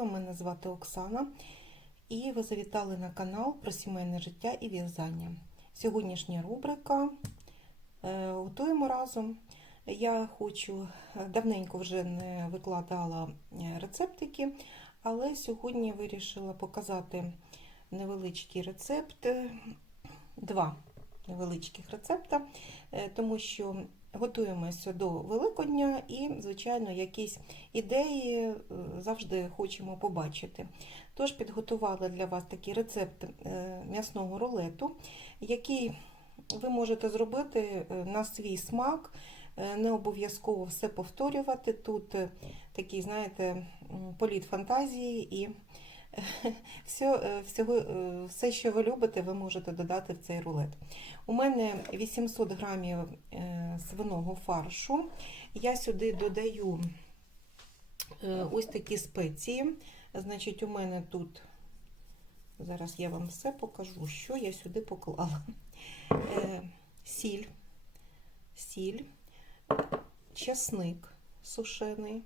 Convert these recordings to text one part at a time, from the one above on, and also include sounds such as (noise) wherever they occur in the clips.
Києва. Мене звати Оксана, і ви завітали на канал про сімейне життя і в'язання. Сьогоднішня рубрика е, Готуємо разом. Я хочу е, давненько вже не викладала е, рецептики, але сьогодні вирішила показати невеличкий рецепт, два невеличких рецепта, тому що готуємося до Великодня і, звичайно, якісь ідеї е, завжди хочемо побачити. Тож підготувала для вас такий рецепт е, м'ясного рулету, який ви можете зробити е, на свій смак. Не обов'язково все повторювати. Тут такий, знаєте, політ фантазії і (laughs) все, всього, е, все, що ви любите, ви можете додати в цей рулет. У мене 800 грамів е, свиного фаршу. Я сюди додаю е, ось такі спеції. Значить, у мене тут, зараз я вам все покажу, що я сюди поклала. Сіль, сіль, часник сушений,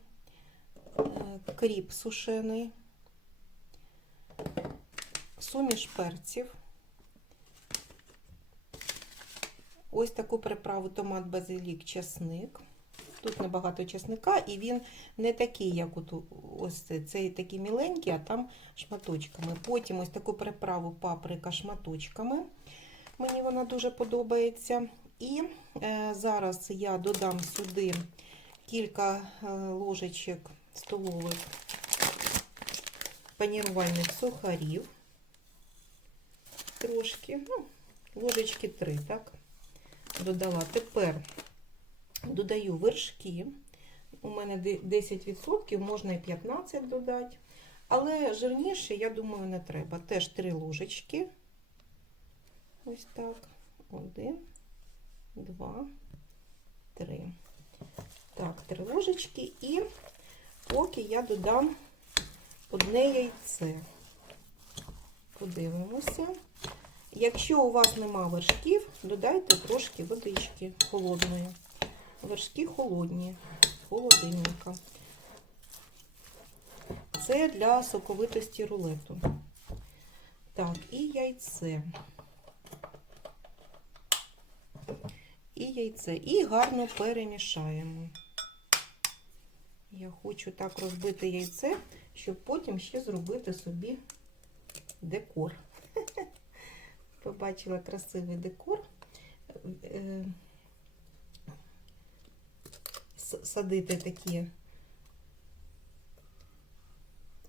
кріп сушений, суміш перців. Ось таку приправу томат, базилік, часник. Тут небагато часника, і він не такий, як от ось це, цей такий міленький, а там шматочками. Потім ось таку приправу паприка шматочками. Мені вона дуже подобається. І е, зараз я додам сюди кілька е, ложечок столових панірувальних сухарів. Трошки, ну, ложечки 3, так? Додала. Тепер додаю вершки. У мене 10%, можна і 15 додати. Але жирніше, я думаю, не треба. Теж 3 ложечки. Ось так. Один, два, три. Так, три ложечки. І поки я додам одне яйце. Подивимося. Якщо у вас нема вершків, додайте трошки водички холодної. Вершки холодні, холодильника. Це для соковитості рулету. Так, і яйце. І яйце. І гарно перемішаємо. Я хочу так розбити яйце, щоб потім ще зробити собі декор. (laughs) Побачила красивий декор. Е, Садити такі.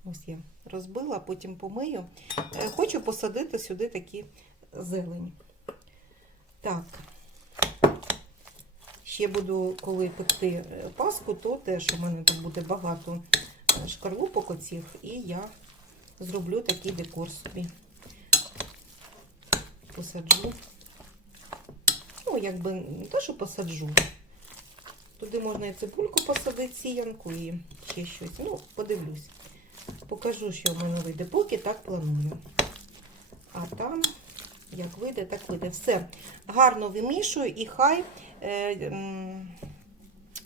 Ось я розбила, потім помию. Е, Хочу посадити сюди такі зелень. Так. Ще буду, коли пекти е, паску, то теж у мене тут буде багато шкарлупок оцих, і я зроблю такий декор собі. Посаджу. Ну, якби не те, що посаджу. Туди можна і цибульку посадити, сіянку і ще щось. Ну, подивлюсь. Покажу, що в мене вийде, поки так планую. А там, як вийде, так вийде. Все. Гарно вимішую і хай е,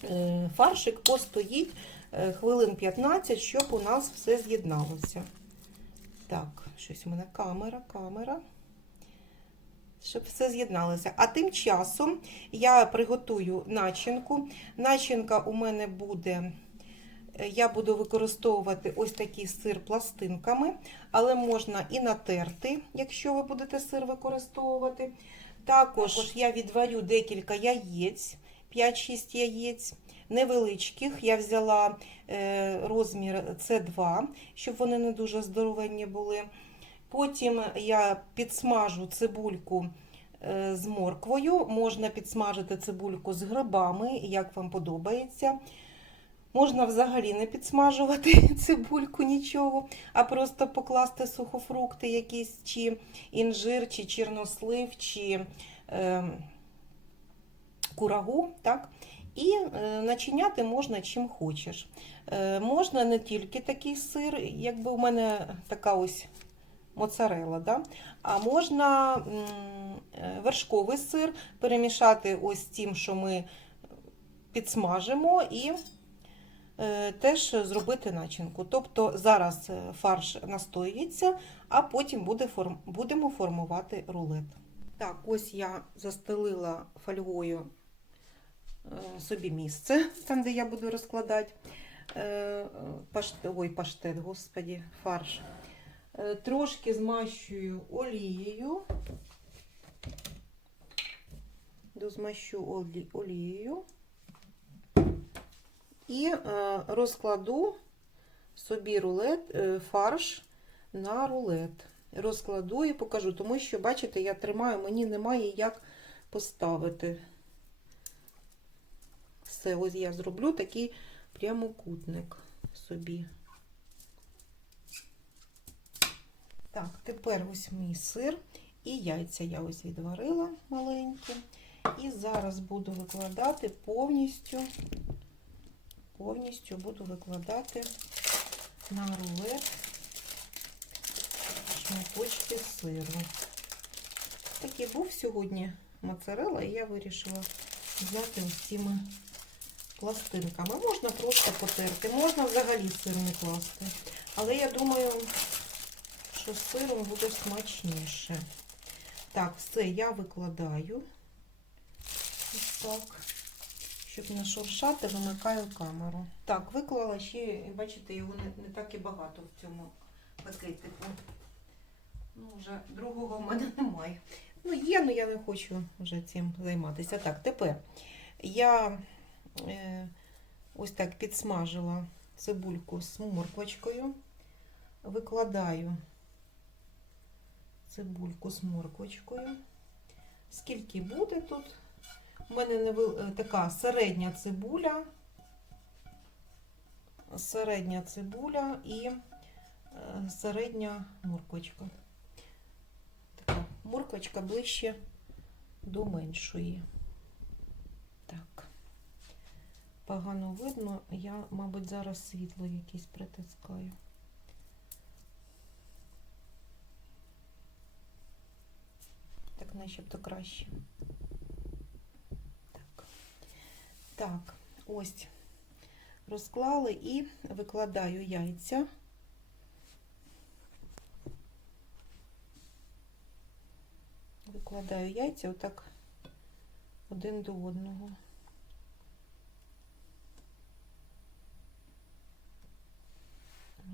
е, фаршик постоїть е, хвилин 15, щоб у нас все з'єдналося. Так, щось у мене камера, камера. Щоб все з'єдналося. А тим часом я приготую начинку. Начинка у мене буде, е, я буду використовувати ось такий сир пластинками, але можна і натерти, якщо ви будете сир використовувати. Також я відварю декілька яєць, 5-6 яєць. Невеличких я взяла е, розмір С2, щоб вони не дуже здоровенні були. Потім я підсмажу цибульку е, з морквою. Можна підсмажити цибульку з грибами, як вам подобається. Можна взагалі не підсмажувати (laughs) цибульку нічого, а просто покласти сухофрукти якісь, чи інжир, чи чорнослив, чи е, курагу. Так? І е, начиняти можна чим хочеш. Е, можна не тільки такий сир, якби у мене така ось моцарела, да? а можна е, вершковий сир перемішати ось тим, що ми підсмажимо, і теж зробити начинку. Тобто зараз фарш настоюється, а потім буде будемо формувати рулет. Так, ось я застелила фольгою собі місце, там, де я буду розкладати е, паштет, ой, паштет, господі, фарш. Е, Трошки змащую олією. Дозмащу олі- олією. І е, розкладу собі рулет, е, фарш на рулет. Розкладу і покажу, тому що, бачите, я тримаю, мені немає як поставити. Все, ось я зроблю такий прямокутник собі. Так, тепер ось мій сир і яйця я ось відварила маленькі. І зараз буду викладати повністю, повністю буду викладати на рулет шматочки сиру. Такий був сьогодні моцарелла, і я вирішила взяти цими пластинками. Можна просто потерти, можна взагалі сир не класти. Але я думаю, що з сиром буде смачніше. Так, все, я викладаю. Ось так. Щоб не шуршати, вимикаю камеру. Так, виклала ще, бачите, його не, не так і багато в цьому пакетику. Ну, вже другого в мене немає. Ну, є, але я не хочу вже цим займатися. Так, тепер я ось так підсмажила цибульку з морквочкою. Викладаю цибульку з морквочкою. Скільки буде тут? У мене е, така середня цибуля, середня цибуля і е, середня морквочка. Така морквочка ближче до меншої. Так. Погано видно, я, мабуть, зараз світло якесь притискаю. Так, начебто краще. Так. Так, ось розклали і викладаю яйця. Викладаю яйця отак один до одного.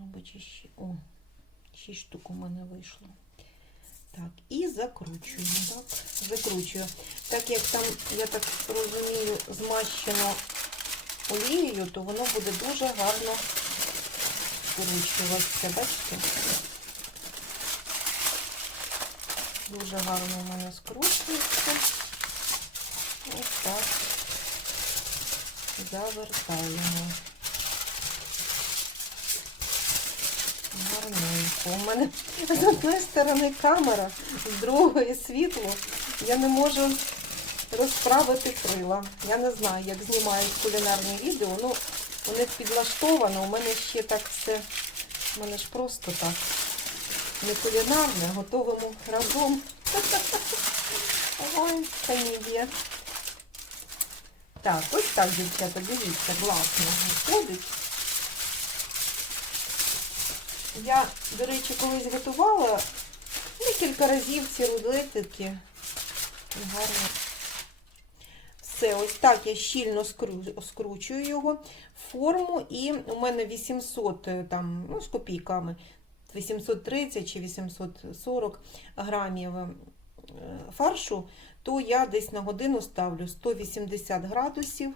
Мабуть, ще. О, шість штук у мене вийшло. Так, і закручую. Так, закручую. Так як там, я так розумію, змащено олією, то воно буде дуже гарно скручуватися. Бачите? Дуже гарно у мене скручується. Ось так. Завертаємо. Гарненько. У мене з одної сторони камера, з другої світло. Я не можу розправити крила. Я не знаю, як знімають кулінарні відео. Ну, у них підлаштовано. У мене ще так все. У мене ж просто так. Не кулінарне, готовимо разом. (laughs) Ой, комедія. Так, ось так, дівчата, дивіться, класно виходить. Я, до речі, колись готувала декілька разів ці рулетики. Гарно. Все, ось так я щільно скру- скручую його форму, і у мене 800 е, там, ну, з копійками, 830 чи 840 грамів е, фаршу, то я десь на годину ставлю 180 градусів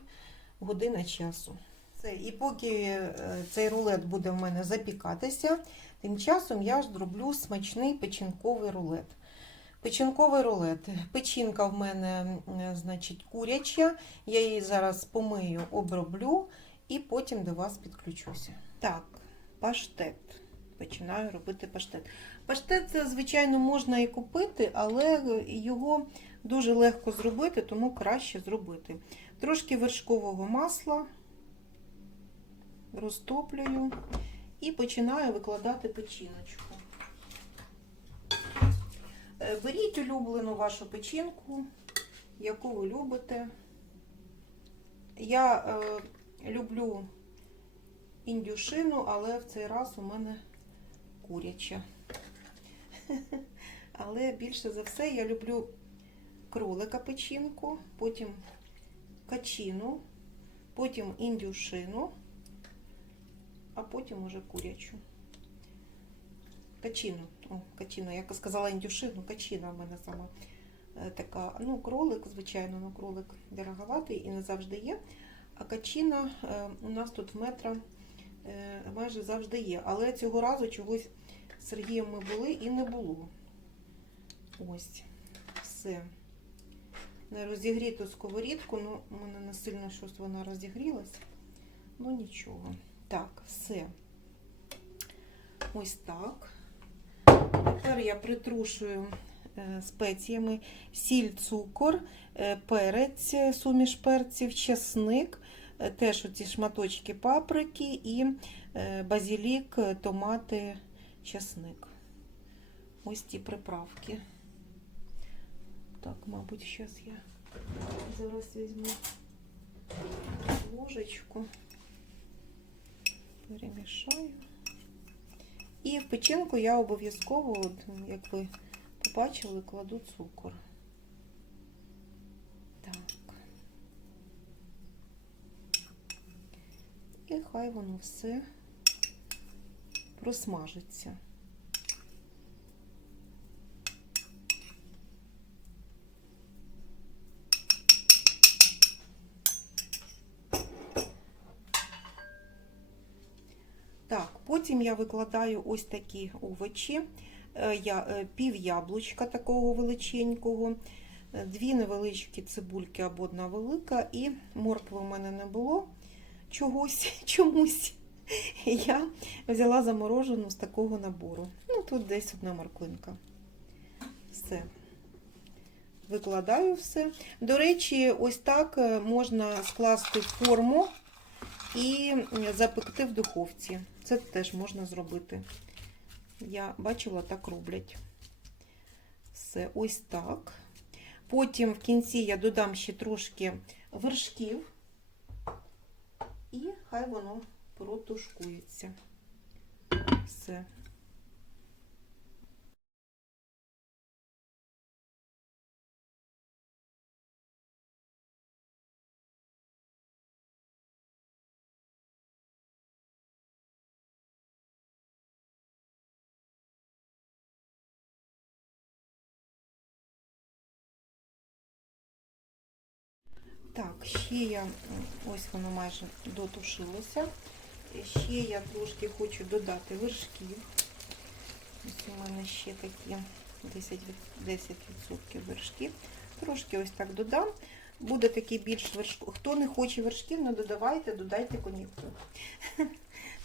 година часу. Це, і поки е, цей рулет буде в мене запікатися, тим часом я зроблю смачний печінковий рулет. Печінковий рулет. Печінка в мене, значить, куряча. Я її зараз помию, оброблю і потім до вас підключуся. Так, паштет. Починаю робити паштет. Паштет, звичайно, можна і купити, але його дуже легко зробити, тому краще зробити. Трошки вершкового масла розтоплюю і починаю викладати печіночку. Е, Беріть улюблену вашу печінку, яку ви любите. Я е, люблю індюшину, але в цей раз у мене куряча. (laughs) Але більше за все я люблю кролика печінку, потім качину, потім індюшину, а потім уже курячу. Качину. О, качину. Я сказала індюшину, качина в мене сама е, така. Ну, кролик, звичайно, ну кролик дороговатий і не завжди є. А качина е, у нас тут в метра е, майже завжди є. Але цього разу чогось з Сергієм ми були і не було. Ось, все. На розігріту сковорідку, ну, у мене не сильно щось вона розігрілась. Ну нічого. Так, все. Ось так. Тепер я притрушую е, спеціями сіль, цукор, е, перець, суміш перців, чесник, е, теж оці шматочки паприки і е, базилік, томати, чесник. Ось ті приправки. Так, мабуть, зараз я зараз візьму ложечку, перемішаю. І в печінку я обов'язково, як ви побачили, кладу цукор. Так. І хай воно все просмажиться. Так, потім я викладаю ось такі овочі, Е, я, е, пів яблучка такого величенького, е, дві невеличкі цибульки або одна велика, і моркви у мене не було чогось, (laughs) чомусь. Я взяла заморожену з такого набору. Ну, тут десь одна морквинка. Все. Викладаю все. До речі, ось так можна скласти форму і запекти в духовці. Це теж можна зробити. Я бачила, так роблять. Все, ось так. Потім в кінці я додам ще трошки вершків, і хай воно протушкується. Все. Ще я, ось воно майже дотушилося. Ще я трошки хочу додати вершків. Ось у мене ще такі 10%, 10% вершків. Трошки ось так додам. Буде такий більш вершку. Хто не хоче вершків, не додавайте, додайте коньяку. (laughs)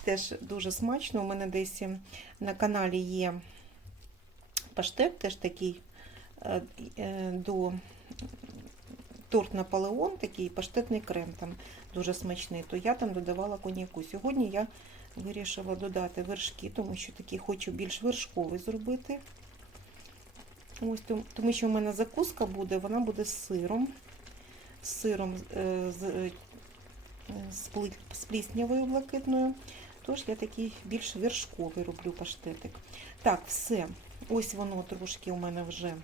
Теж дуже смачно. У мене десь на каналі є паштет, теж такий е, е, до торт Наполеон, такий паштетний крем там дуже смачний, то я там додавала коньяку. Сьогодні я вирішила додати вершки, тому що такий хочу більш вершковий зробити. Ось, тому що в мене закуска буде, вона буде з сиром. З сиром е, з, е, з з пліснявою блакитною. Тож я такий більш вершковий роблю паштетик. Так, все. Ось воно трошки у мене вже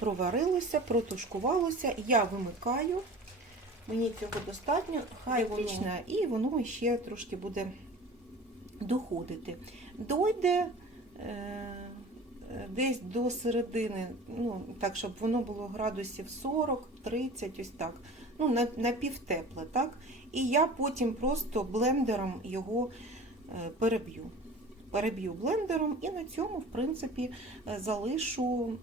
проварилося, протушкувалося. Я вимикаю. Мені цього достатньо, хай воно і воно ще трошки буде доходити. Дойде е, десь до середини, ну, так, щоб воно було градусів 40-30, ось так. Ну, на, напівтепле, так? І я потім просто блендером його е, переб'ю. Переб'ю блендером і на цьому, в принципі, залишу,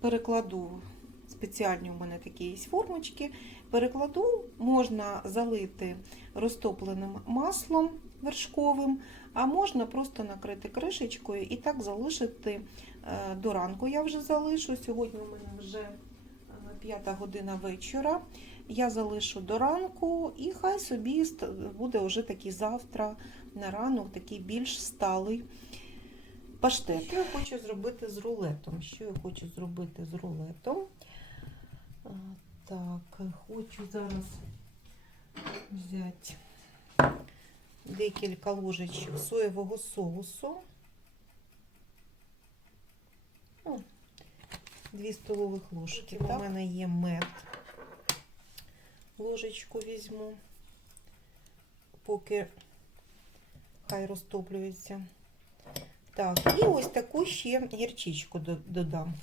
перекладу спеціальні у мене такі формочки. Перекладу можна залити розтопленим маслом вершковим, а можна просто накрити кришечкою і так залишити е, до ранку. Я вже залишу. Сьогодні у мене вже е, п'ята година вечора. Я залишу до ранку, і хай собі буде вже такий завтра на ранок, такий більш сталий паштет. Що я хочу зробити з рулетом? Що я хочу зробити з рулетом? Так, хочу зараз взяти декілька ложечок соєвого соусу. О, Дві столових ложки. У мене є мед. Ложечку візьму, поки хай розтоплюється. Так, і ось таку ще гірчичку додам.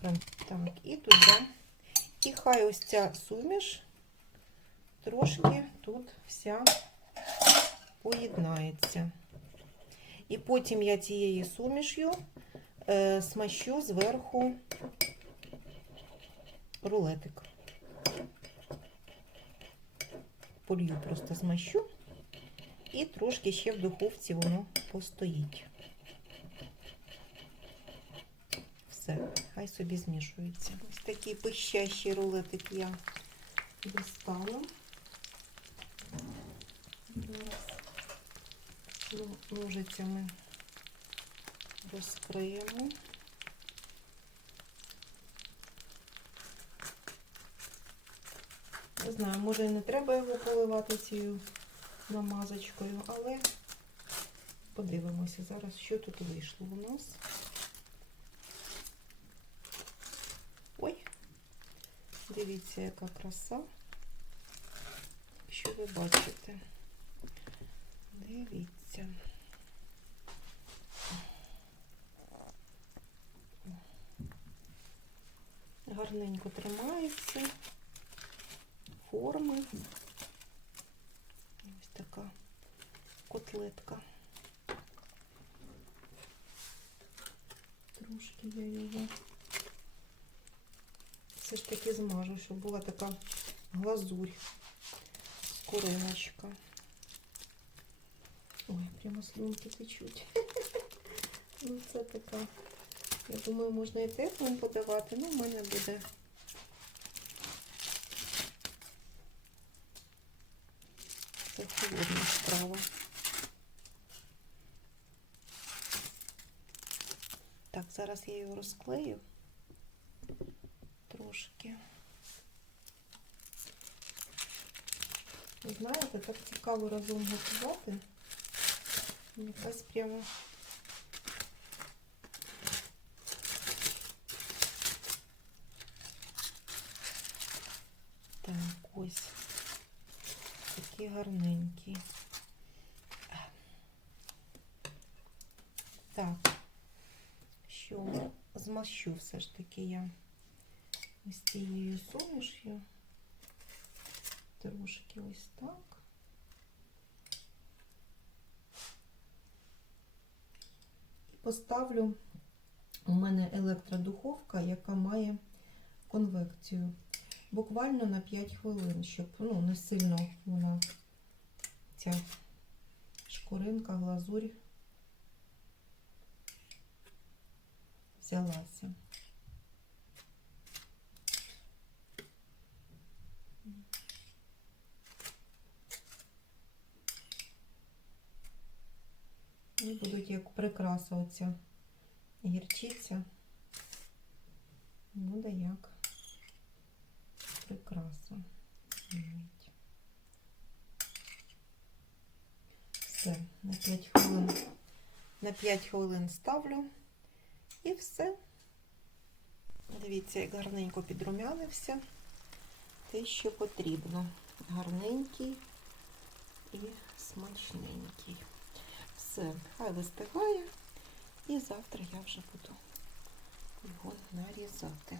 Так, і туди. І хай ось ця суміш трошки тут вся поєднається. І потім я цією суміш'ю е, смащу зверху рулетик. Полью просто змащу і трошки ще в духовці воно постоїть. Все, хай собі змішується. Ось такий пищащий рулетик я достану. Ну, ножицями розкриємо. Не знаю, може не треба його поливати цією намазочкою, але подивимося зараз, що тут вийшло у нас. Ой, дивіться, яка краса. Що ви бачите? Дивіться. Гарненько тримається. Форми. Ось така котлетка. Трошки я його все ж таки змажу, щоб була така глазурь, скориночка. Ой, прямо слюнки течуть. (laughs) Ну, це така. Я думаю, можна і теплим подавати, ну в мене буде. Це холодна страва. Так, зараз я його розклею трошки. Ви знаєте, так цікаво разом готувати. Якась прямо так, ось такі гарненькі. Так, що змащу все ж таки я ось цією суміш'ю. Трошки ось так. І поставлю у мене електродуховка, яка має конвекцію. Буквально на 5 хвилин, щоб ну, не сильно вона ця шкуринка, глазурь взялася. І будуть як прикраса оця гірчиця. Буде як прикраса. Все, на 5 хвилин. На 5 хвилин ставлю і все. Дивіться, як гарненько підрумянився. Те, що потрібно. Гарненький і смачненький. Все, хай вистигає. І завтра я вже буду його нарізати.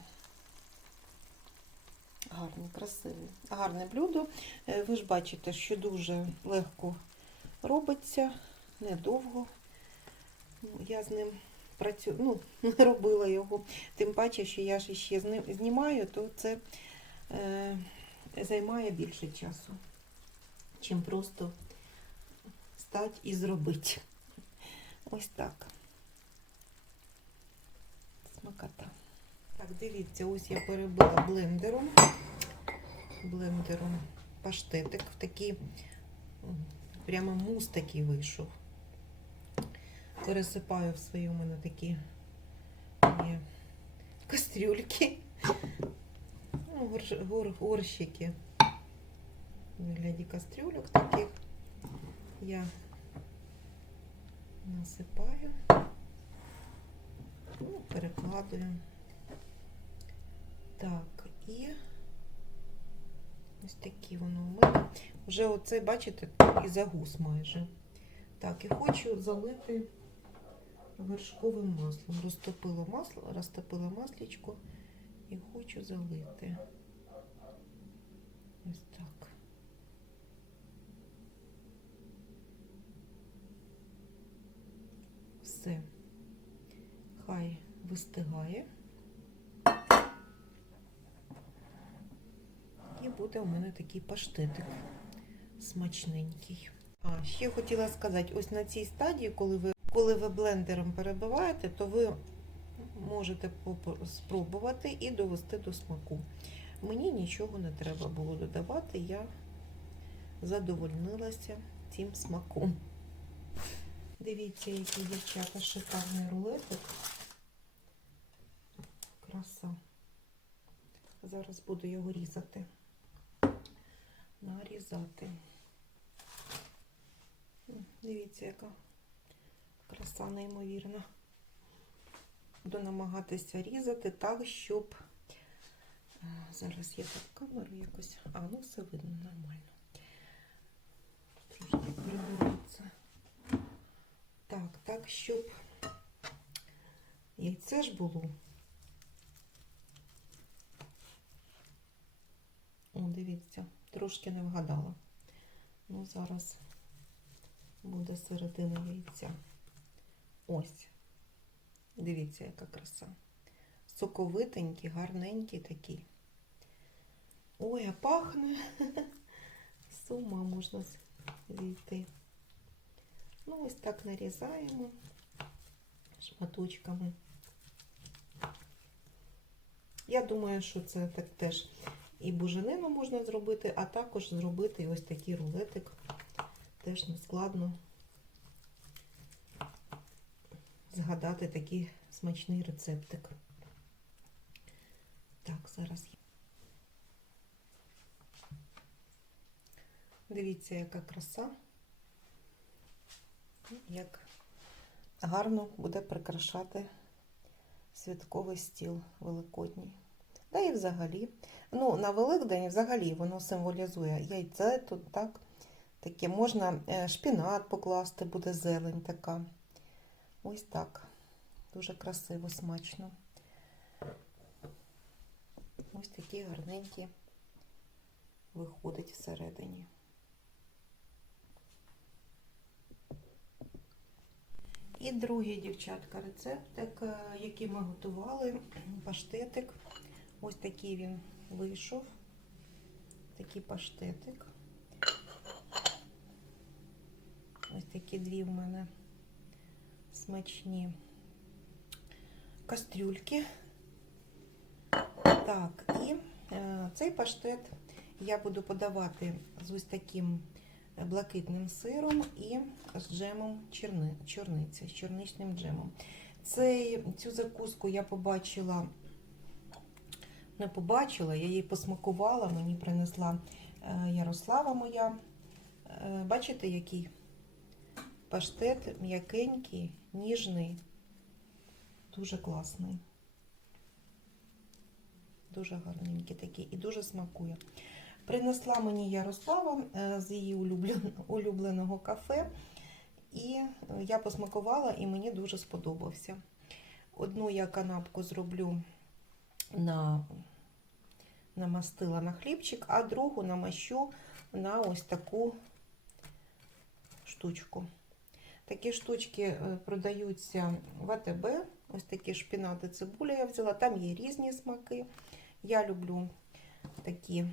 Гарний, красивий. Гарне блюдо. Е, Ви ж бачите, що дуже легко робиться, недовго. Ну, Я з ним працюю, ну, не (laughs) робила його. Тим паче, що я ж ще знімаю, то це е, займає більше часу, чим просто стати і зробити. Ось так. Смакота. Так, дивіться, ось я перебила блендером. Блендером паштетик в такий, м, прямо мус такий вийшов. Пересипаю в свої у мене такі є кастрюльки, ну, гор, горщики. в вигляді кастрюльок таких. Я насипаю, ну, перекладую. Так, і ось такі воно у мене. Вже оце, бачите, і загус майже. Так, і хочу залити вершковим маслом. Розтопила масло, розтопила маслічко і хочу залити. Ось так. Все. Хай вистигає. І буде у мене такий паштетик смачненький. А, ще хотіла сказати, ось на цій стадії, коли ви, коли ви блендером перебиваєте, то ви можете спробувати і довести до смаку. Мені нічого не треба було додавати, я задовольнилася цим смаком. Дивіться, який дівчата шикарний рулетик. Краса. Зараз буду його різати. Нарізати. Дивіться, яка краса неймовірна. Буду намагатися різати так, щоб Е, зараз я так камеру якось. А, ну все видно нормально. Трошки приберу. Так, так, щоб яйце ж було. О, дивіться, трошки не вгадала. Ну, зараз буде середина яйця. Ось. Дивіться, яка краса. Соковитенький, гарненький такий. Ой, а пахне. (laughs) З ума можна зійти. Ну, ось так нарізаємо шматочками. Я думаю, що це так теж і буженину можна зробити, а також зробити ось такий рулетик. Теж не складно згадати такий смачний рецептик. Так, зараз. Дивіться, яка краса. Як гарно буде прикрашати святковий стіл великодній. Та і взагалі. Ну, на Великдень взагалі воно символізує яйце тут, так? Таке можна е, шпінат покласти, буде зелень така. Ось так. Дуже красиво, смачно. Ось такі гарненькі виходить всередині. І другий, дівчатка, рецептик, е, який ми готували, (clears throat) паштетик. Ось такий він вийшов. Такий паштетик. Ось такі дві в мене смачні кастрюльки. Так, і е, цей паштет я буду подавати з ось таким блакитним сиром і з джемом черни, чорниці, з чорничним джемом. Цей, цю закуску я побачила, не побачила, я її посмакувала, мені принесла е, Ярослава моя. Е, бачите, який паштет м'якенький, ніжний, дуже класний. Дуже гарненький такий і дуже смакує. Принесла мені Ярослава е, з її улюблен- (laughs) улюбленого кафе, і я посмакувала, і мені дуже сподобався. Одну я канапку зроблю на намастила на хлібчик, а другу намащу на ось таку штучку. Такі штучки е, продаються в АТБ. Ось такі шпінати цибуля я взяла. Там є різні смаки. Я люблю такі е,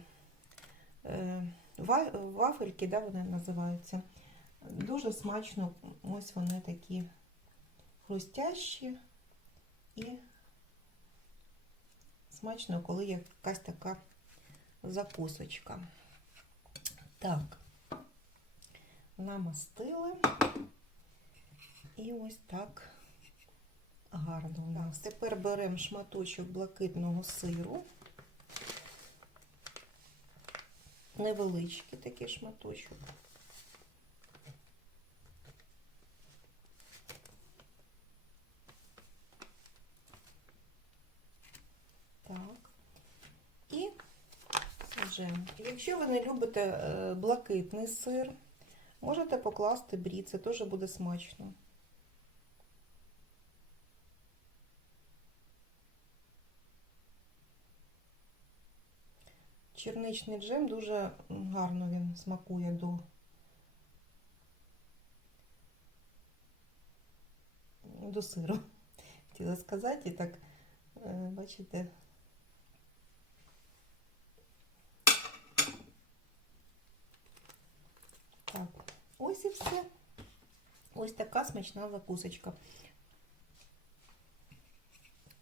вафельки, да, вони називаються. Дуже смачно, ось вони такі хрустящі і смачно, коли є якась така закусочка. Так, намастили. І ось так гарно у нас. Тепер беремо шматочок блакитного сиру. Невеличкий такий шматочок. Так. І джем. Якщо ви не любите е, блакитний сир, можете покласти брі, це теж буде смачно. Черничний джем дуже гарно він смакує до до сиру. Хотіла сказати, і так, е, бачите, Так, ось і все. Ось така смачна закусочка.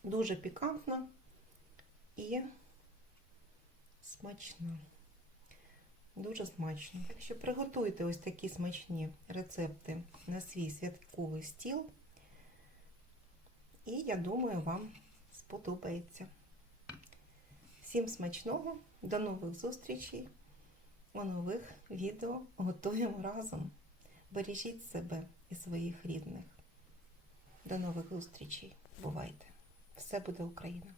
Дуже пікантна і смачна. Дуже смачно. Так що приготуйте ось такі смачні рецепти на свій святковий стіл. І я думаю, вам сподобається. Всім смачного, до нових зустрічей! у нових відео готуємо разом. Бережіть себе і своїх рідних. До нових зустрічей. Бувайте! Все буде Україна!